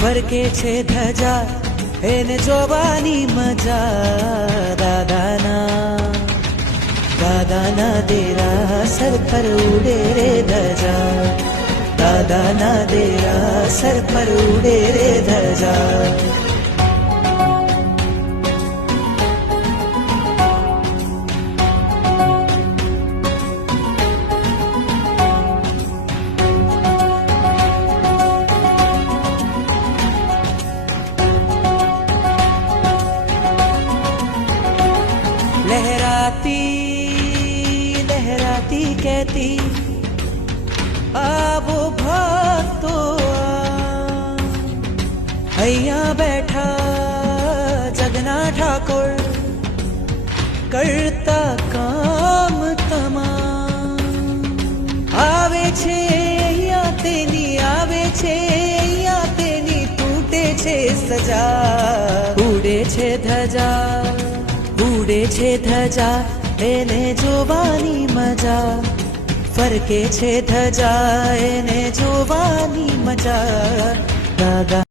ફરકે છે ધજા એને જોવાની મજા દાદાના દેરા સર પર ઉડે રે ધજા દાદાના દેરા સર પર ઉડે રે ધજા लहराती कहती आवो भक्तो અહીંયા बैठा जगना ઠાકોર કરતા કામ તમામ આવે છે અહીંયા તેની આવે છે અહીંયા તેની તૂટે છે સજા ઉડે છે ધજા એને જોવાની મજા ફરકે છે ધજા એને જોવાની મજા દાદા